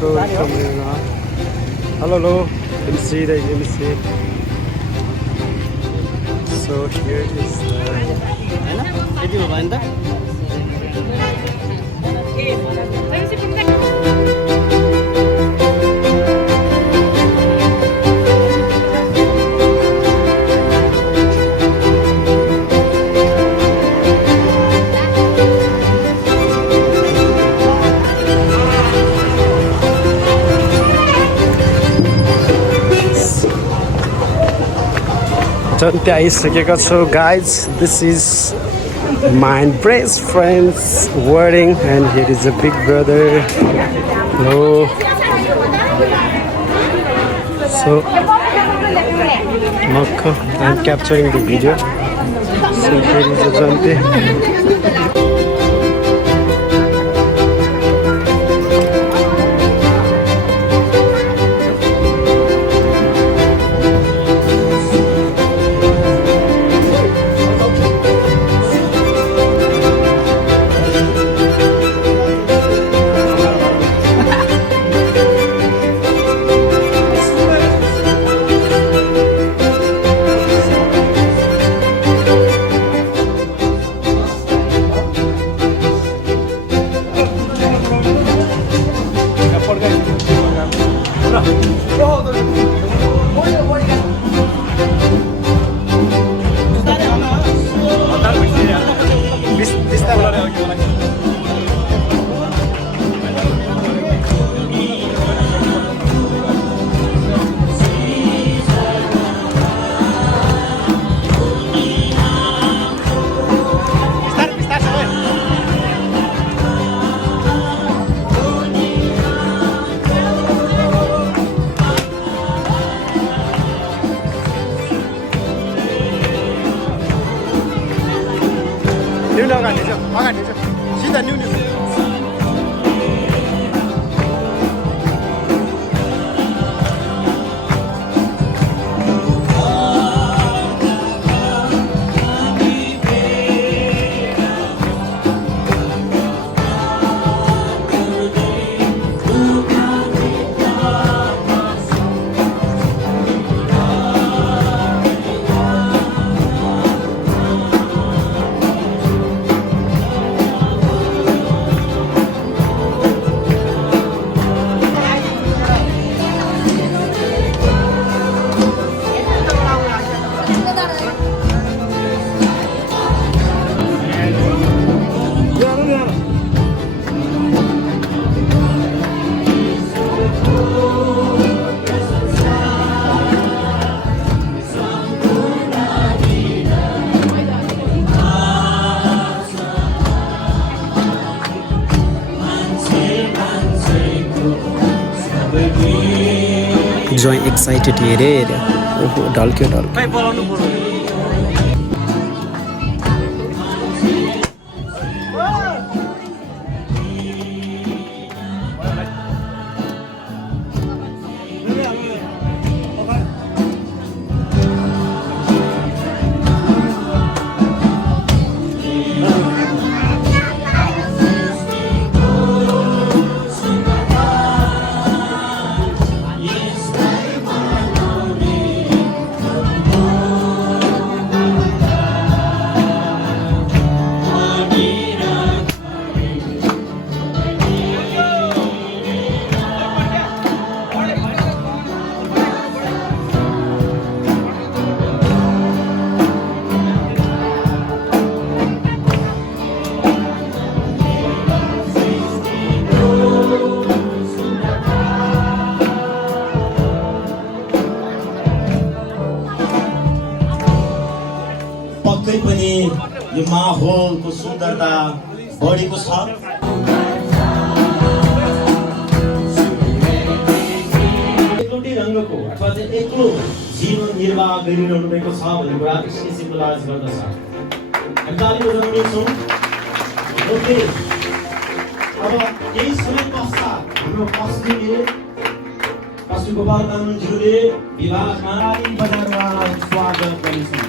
So hello. Let me see. So here is Jante आइसकेका छौँ guys. This is my best friend's wedding and here is a big brother. Hello. So I'm capturing the video. So here is a Jante. अगाडि सिधा new Joy excited here. Oh, ढल्क्यो पक्कै पनि यो माहौलको सुन्दरता बढेको छ। एकलौटी रङ्गको अथवा चाहिँ एक्लो जीवन निर्वाह गरिरहनु भएको छ भन्ने कुरा त्यसले सिम्बलाइज गर्दछ। हामी ताली बजाउनेछौँ। ओके, अब केही समय पश्चात हाम्रो पश्चिम गोपाल कानुनज्यूले विभागमा ताली बजाएर उहाँलाई स्वागत गर्नेछौँ।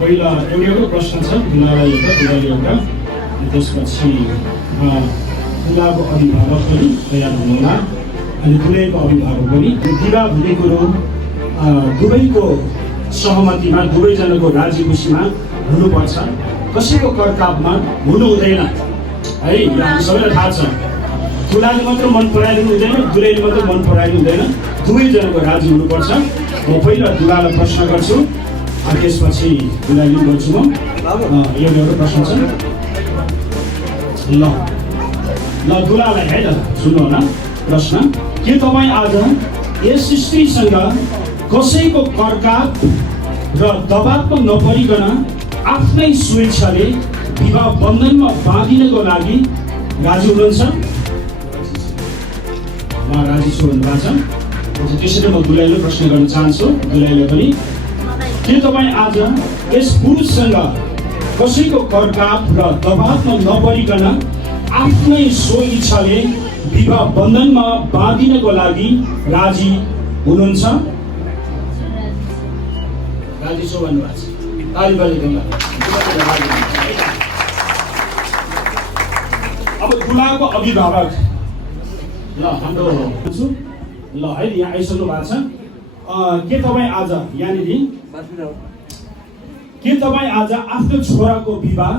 पहिला एउटा प्रश्न छ दुलालाई एउटा त्यसपछि दुलाको अभिभावक पनि तयार हुनुहुला अनि दुलैको अभिभावक पनि विवाह भन्ने कुरो दुवैको सहमतिमा दुवैजनाको राजी खुसीमा हुनुपर्छ कसैको करकापमा हुनु हुँदैन है यहाँ सबैलाई थाहा छ दुलाले मात्र मन पराइदिनु हुँदैन दुलैले मात्र मन पराइदिनु हुँदैन दुवैजनाको राजी हुनुपर्छ म पहिला दुलालाई प्रश्न गर्छु अनि त्यसपछि दुलाइले गर्छु म एउटा प्रश्न छ ल दुलालाई है त सुन्नु होला प्रश्न के तपाईँ आज यस स्त्रीसँग कसैको करकाप र दबावमा नपरिकन आफ्नै स्वेच्छाले विवाह बन्धनमा बाँधिनको लागि राजी हुनुहुन्छ म राजी छु भन्नुभएको छ त्यसैले म दुलाईलाई प्रश्न गर्न चाहन्छु दुलाईले पनि के तपाईँ आज यस पुरुषसँग कसैको करकाप र दबावमा नपरिकन आफ्नै स्वइच्छाले विवाह बन्धनमा बाँधिनको लागि राजी हुनुहुन्छ राजी छु भन्नुभएको छ ताली बजाइदिनु अब दुलाको अभिभावक ल हाम्रो ल है यहाँ आइसक्नु भएको छ के तपाईँ आज यहाँनिर के तपाईँ आज आफ्नो छोराको विवाह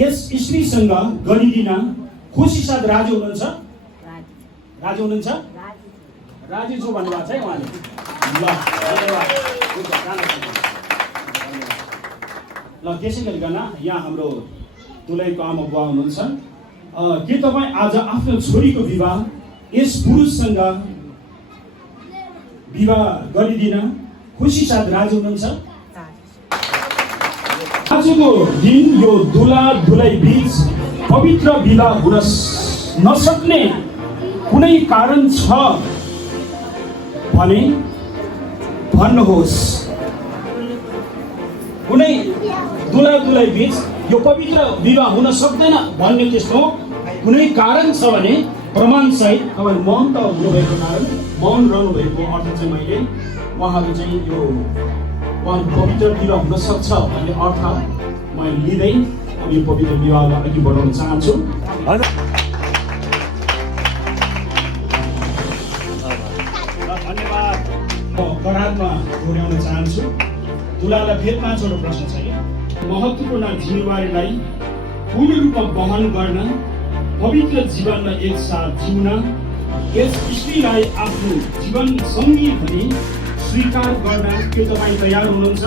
यस स्त्रीसँग गरिदिन खुसी साथ राजी हुनुहुन्छ राजी हुनुहुन्छ राजी छु भन्नुभएको छ है उहाँले ल त्यसै गरिकन यहाँ हाम्रो दुलैको आमा बुवा हुनुहुन्छ के तपाईँ आज आफ्नो छोरीको विवाह यस पुरुषसँग विवाह गरिदिन खुसी साथ राजी हुनुहुन्छ आजको दिन यो दुला दुलै बीच पवित्र विवाह हुन नसक्ने कुनै कारण छ भने भन्नुहोस् कुनै दुला दुलै बीच यो पवित्र विवाह हुन सक्दैन भन्ने त्यस्तो कुनै कारण छ भने प्रमाण सहित तपाईँ मौन त हुनुभएको कारण मौन रहनु भएको अर्थ चाहिँ मैले उहाँहरू चाहिँ यो पवित्र विवाह हुन सक्छ भन्ने अर्थ मैले लिँदै अब यो पवित्र विवाहलाई अघि बढाउन चाहन्छु धन्यवाद म करारमा दोहोऱ्याउन चाहन्छु दुलालाई फेरि 5 वटा प्रश्न छ कि महत्त्वपूर्ण जिम्मेवारीलाई पूर्ण रूपमा वहन गर्न पवित्र जीवनमा एकसाथ जिउन यस स्त्रीलाई आफ्नो जीवन सङ्गी भनी स्वीकार गर्न के तपाईँ तयार हुनुहुन्छ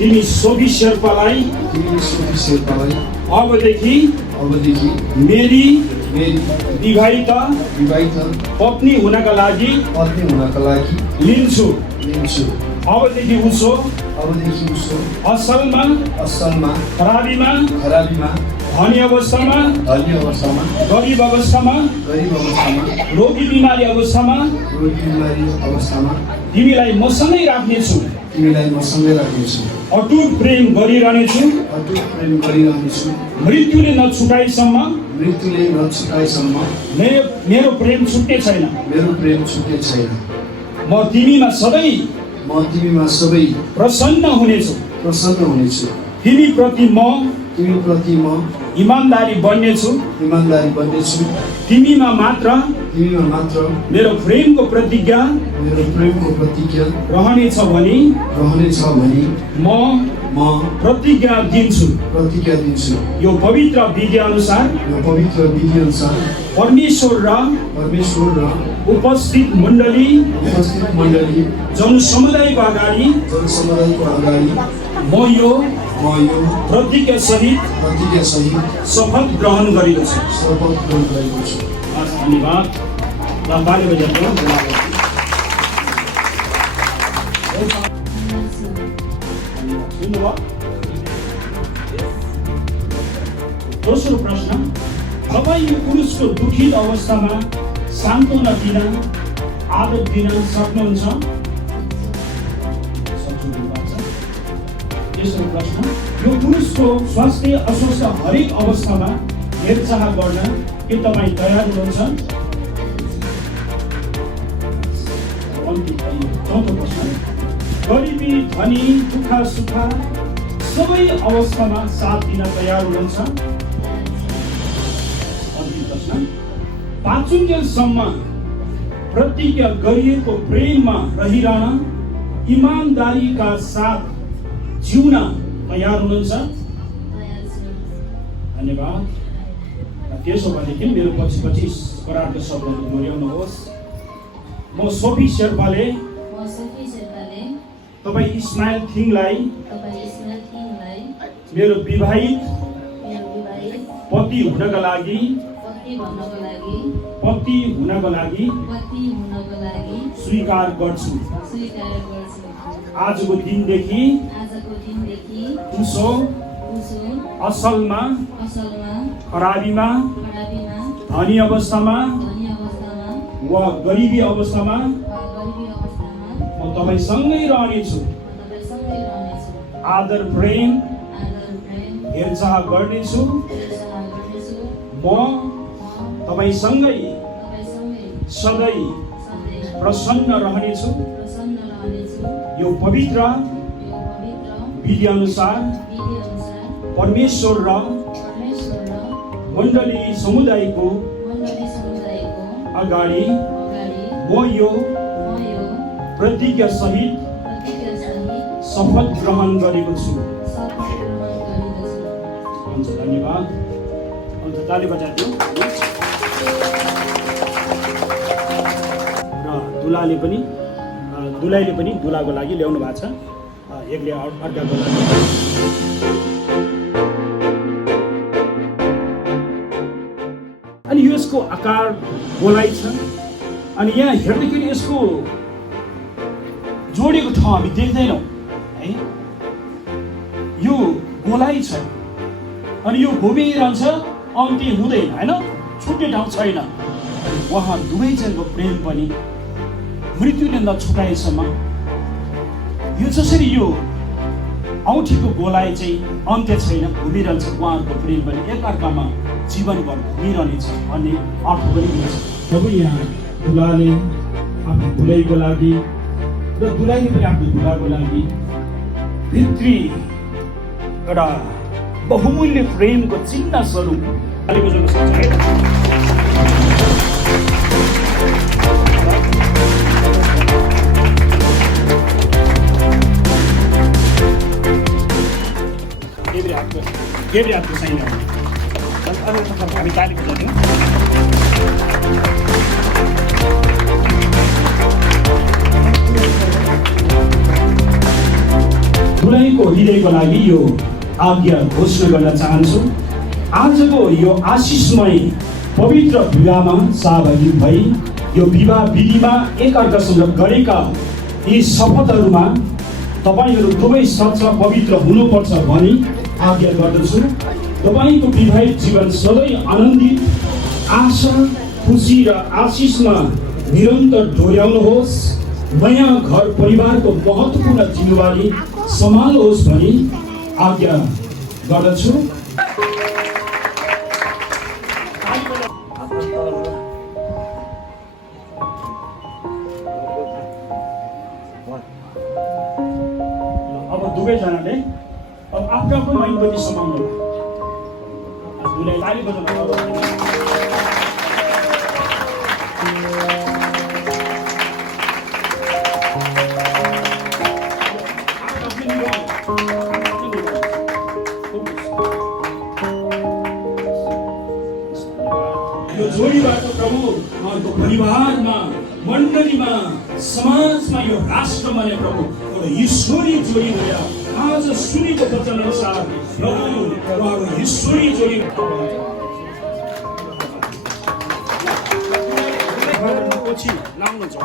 तिमी सोफी शेर्पालाई अबदेखि मेरी विवाहित पत्नी हुनका लागि लिन्छु अबदेखि उसो असलमा खराबीमा धनी अवस्थामा गरीब अवस्थामा रोगी बिमारी अवस्थामा तिमीलाई मसँगै राख्नेछु अटुट प्रेम गरिरहनेछु मृत्युले नछुटाएसम्म मेरो प्रेम छुट्ने छैन म तिमीमा सबै प्रसन्न हुनेछु तिमी प्रति म इमानदारी बन्नेछु तिमीमा मात्र मेरो प्रेमको प्रतिज्ञा रहनेछ भनी म प्रतिज्ञा दिन्छु यो पवित्र विधि अनुसार परमेश्वर र उपस्थित मण्डली जनसमुदायको अगाडि म यो प्रतिज्ञा सहित शपथ ग्रहण गरेको छु धन्यवाद दोस्रो प्रश्न तपाईँ यो पुरुषको दुखित अवस्थामा सान्त्वना दिन आदत दिन सक्नुहुन्छ? तेस्रो प्रश्न, यो पुरुषको स्वास्थ्य अस्वस्थ हरेक अवस्थामा हेरचाह गर्न के तपाईँ तयार हुनुहुन्छ? चौथो प्रश्न, गरिबी धनी दुःख सुख सबै अवस्थामा साथ दिन तयार हुनुहुन्छ? अन्तिम प्रश्न, पाँचुन्जेलसम्म प्रतिज्ञा गरिएको प्रेममा रहिरहन इमानदारीका साथ जिउन तयार हुनुहुन्छ? धन्यवाद। त्यसो भनेदेखि मेरो पछि करारको शब्दहरू दोहोऱ्याउनुहोस्। म सोफी शेर्पाले तपाईँ इस्माइल थिङलाई मेरो विवाहित पति हुनका लागि स्वीकार गर्छु। आजको दिनदेखि उसो असलमा खराबीमा धनी अवस्थामा वा गरिबी अवस्थामा म तपाईसँगै रहनेछु। आदर प्रेम हेरचाह गर्नेछु। म तपाईसँगै सधैँ प्रसन्न रहनेछु। यो पवित्र विधि अनुसार परमेश्वर र मण्डली समुदायको अगाडि म यो प्रतिज्ञा सहित शपथ ग्रहण गरेको छु। हुन्छ, धन्यवाद। अन्त ताली बजाइदियो। र दुलाईले पनि दुलाको लागि ल्याउनु भएको छ, एकले अर्काको लागि। अनि यसको आकार गोलाइ छ। अनि यहाँ हेर्दाखेरि यसको जोडेको ठाउँ हामी देख्दैनौँ है। यो गोलाइ छ अनि यो घुमिरहन्छ, अन्त्य हुँदैन होइन, छुट्ने ठाउँ छैन। उहाँ दुवैजनाको प्रेम पनि मृत्युले छुटाएसम्म यो जसरी यो औँठीको गोलाइ चाहिँ अन्त्य छैन, घुमिरहन्छ, उहाँहरूको प्रेम पनि एकअर्कामा जीवनभर घुमिरहनेछ भन्ने अर्थ पनि हुन्छ। जब यहाँ दुलाले आफ्नो दुलैको लागि र दुलाईले पनि आफ्नो दुलाको लागि भित्री एउटा बहुमूल्य प्रेमको चिन्ह स्वरूप ताली बजाउन सक्छ है। देब्रे हातको साइन हामी ताली बजाउँदैनौँ। दुलहीको हृदयको लागि यो आज्ञा घोषणा गर्न चाहन्छु। आजको यो आशिषमय पवित्र विवाहमा सहभागी भई यो विवाह विधिमा एकअर्कासँग गरेका यी शपथहरूमा तपाईँहरू दुवै सच्च पवित्र हुनुपर्छ भनी आज्ञा गर्दछु। तपाईँको विवाहित जीवन सधैँ आनन्दित, आशा, खुसी र आशिषमा निरन्तर डोर्याउनुहोस्। नयाँ घर परिवारको महत्त्वपूर्ण जिम्मेवारी सम्हाल्नुहोस् भनी आज्ञा गर्दछु। अब दुवैजनाले अब आफ्नो आफ्नो ऐनपट्टि समाउनु। दुलाई ताली बजाउनु। यो जोडीबाट प्रभु उहाँको परिवारमा, मण्डलीमा, समाजमा, यो राष्ट्रमा नै प्रभु एउटा ईश्वरी जोडी भएर आज सुनेको वचन अनुसार प्रभु उहाँको ईश्वरी जोडी पछि लाउनुहुन्छ।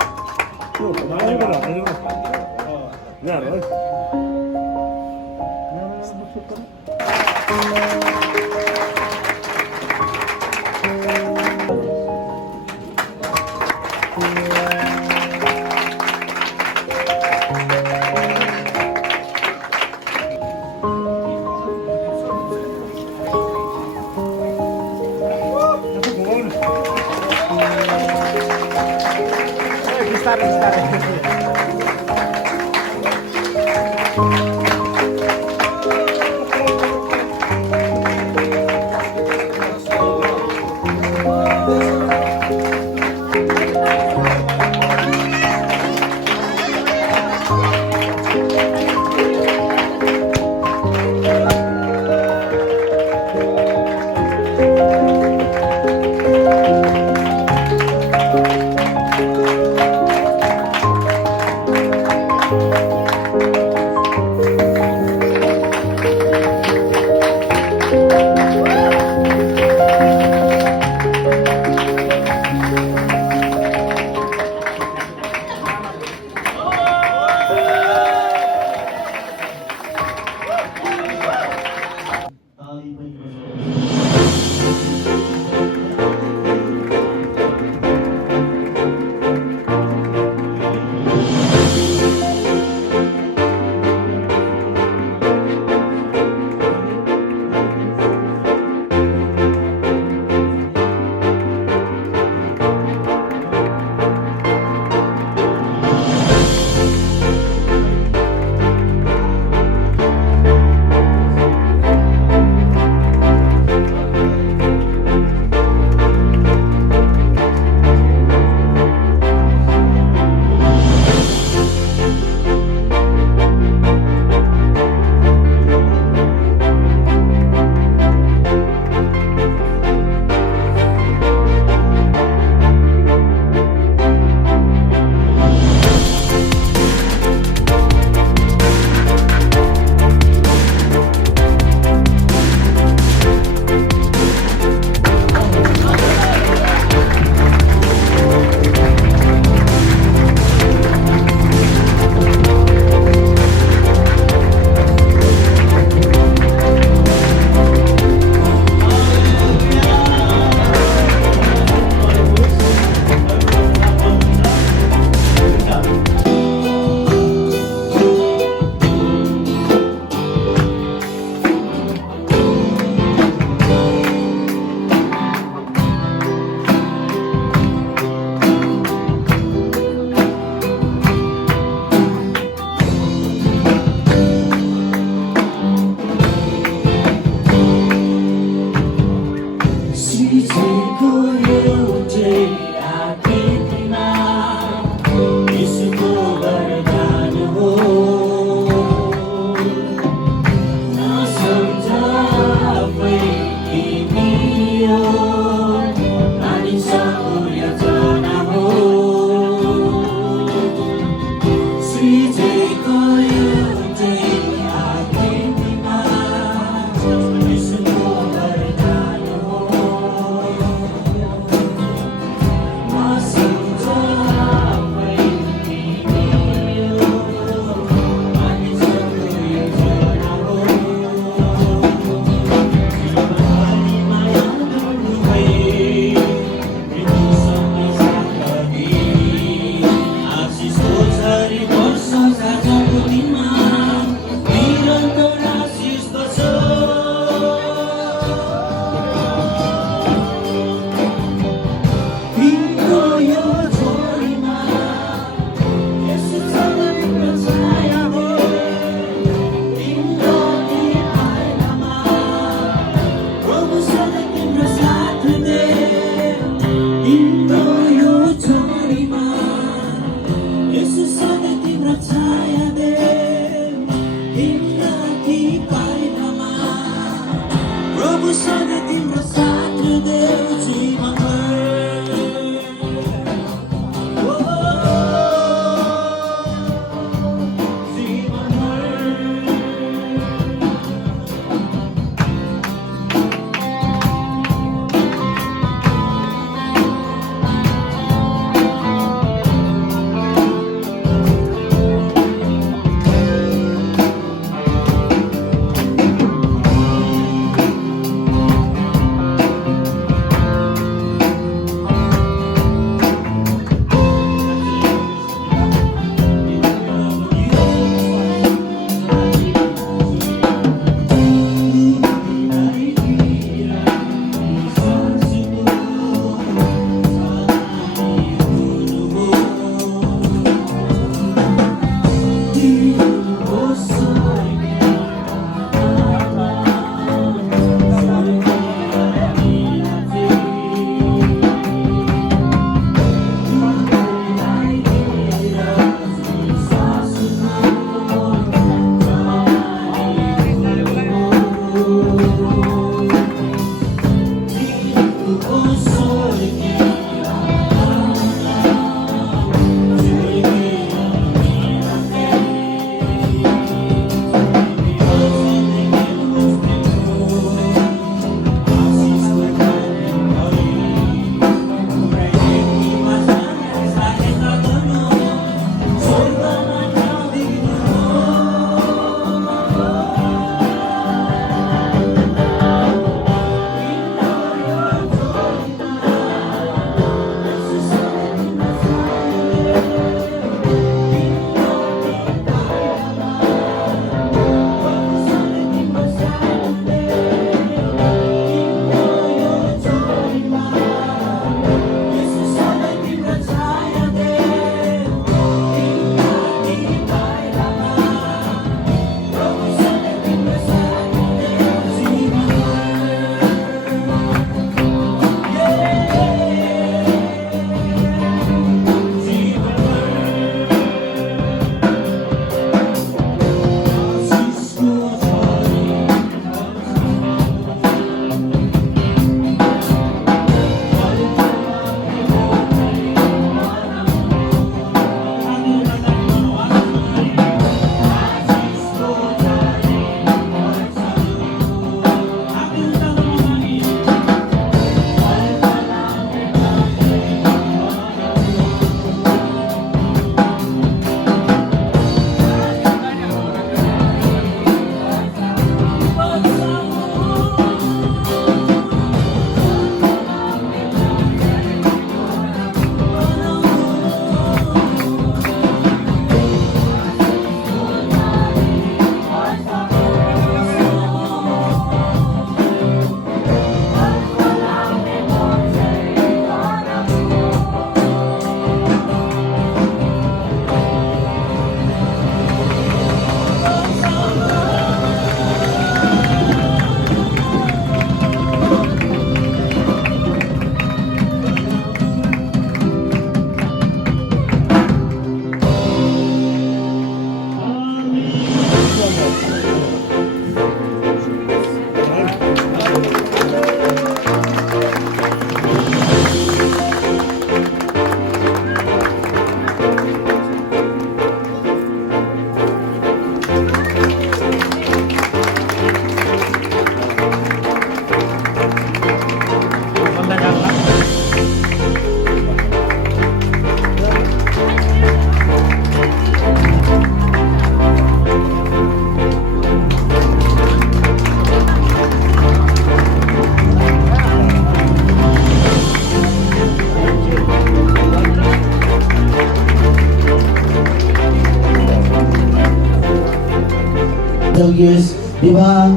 आजको यस विवाह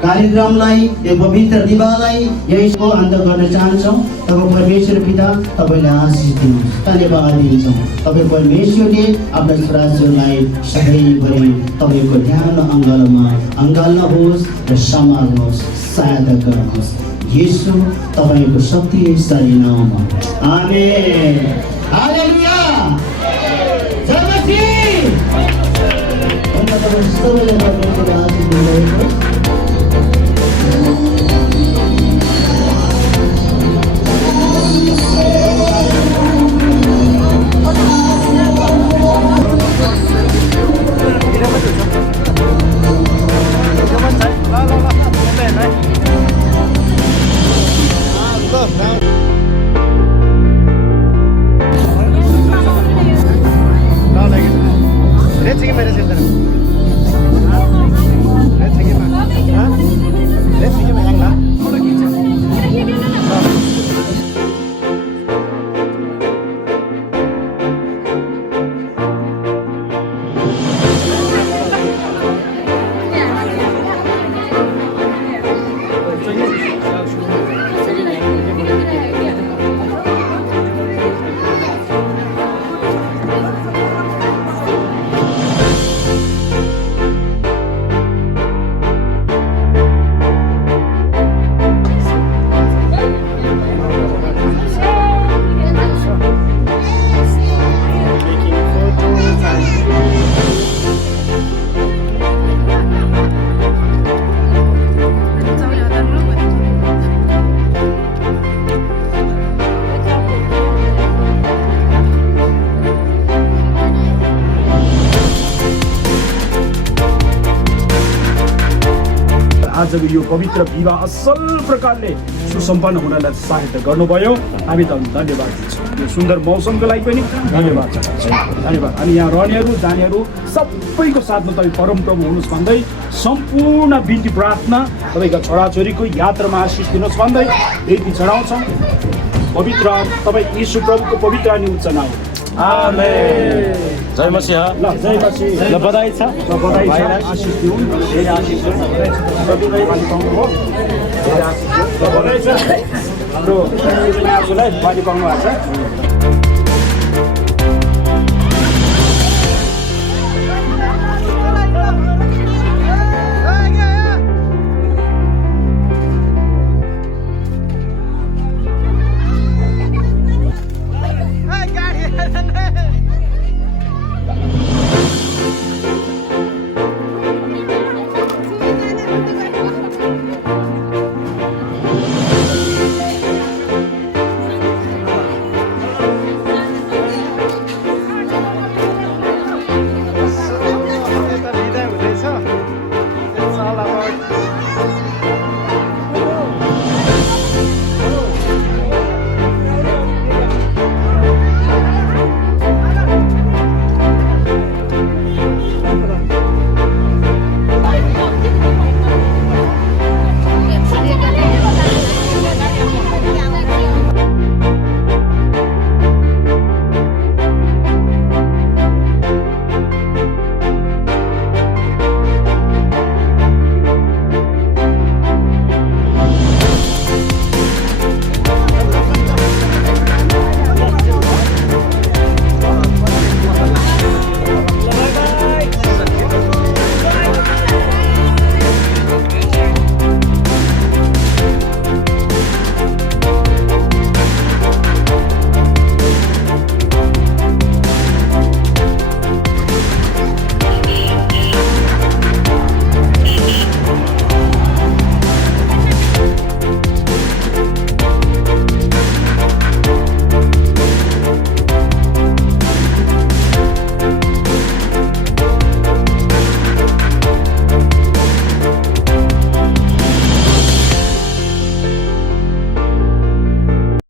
कार्यक्रमलाई यो पवित्र विवाहलाई यसको अन्त गर्न चाहन्छौँ। तपाईँ परमेश्वर पिता तपाईँलाई आशिष दिनुहोस्, धन्यवाद दिन्छौँ। तपाईँ परमेश्वरले आफ्ना छोराछोरीलाई सधैँभरि तपाईँको ध्यान अँगाल्नुहोस् र सम्हाल्नुहोस्, सहायता गर्नुहोस्। येशू तपाईँको शक्तिशाली नाममा आमेन। हालेलुया। जय मसीह। तपाईँ सबैलाई परमेश्वरले आशिष दिनुहोस्। आजको यो पवित्र विवाह असल प्रकारले सुसम्पन्न हुनलाई सहायता गर्नुभयो। हामी त धन्यवाद दिन्छौँ। यो सुन्दर मौसमको लागि पनि धन्यवाद छ। धन्यवाद। अनि यहाँ रहनेहरू जानेहरू सबैको साथमा तपाईँ परमप्रभु हुनुहोस् भन्दै सम्पूर्ण बिन्ती प्रार्थना तपाईँका छोराछोरीको यात्रामा आशिष दिनुहोस् भन्दै बिन्ती चढाउँछौँ। पवित्र तपाईँ यीशु प्रभुको पवित्र अनि उच्च नाम। आमेन। जय मसीह। ल जय मसीह। ल बधाई छ। बधाई छ। आशिष दिउँ। धेरै आशिष दिउँ। सबैलाई पानी पाउनुभयो। धेरै आशिष दिउँ। बधाई छ। हाम्रो बानी पाउनु भएको छ।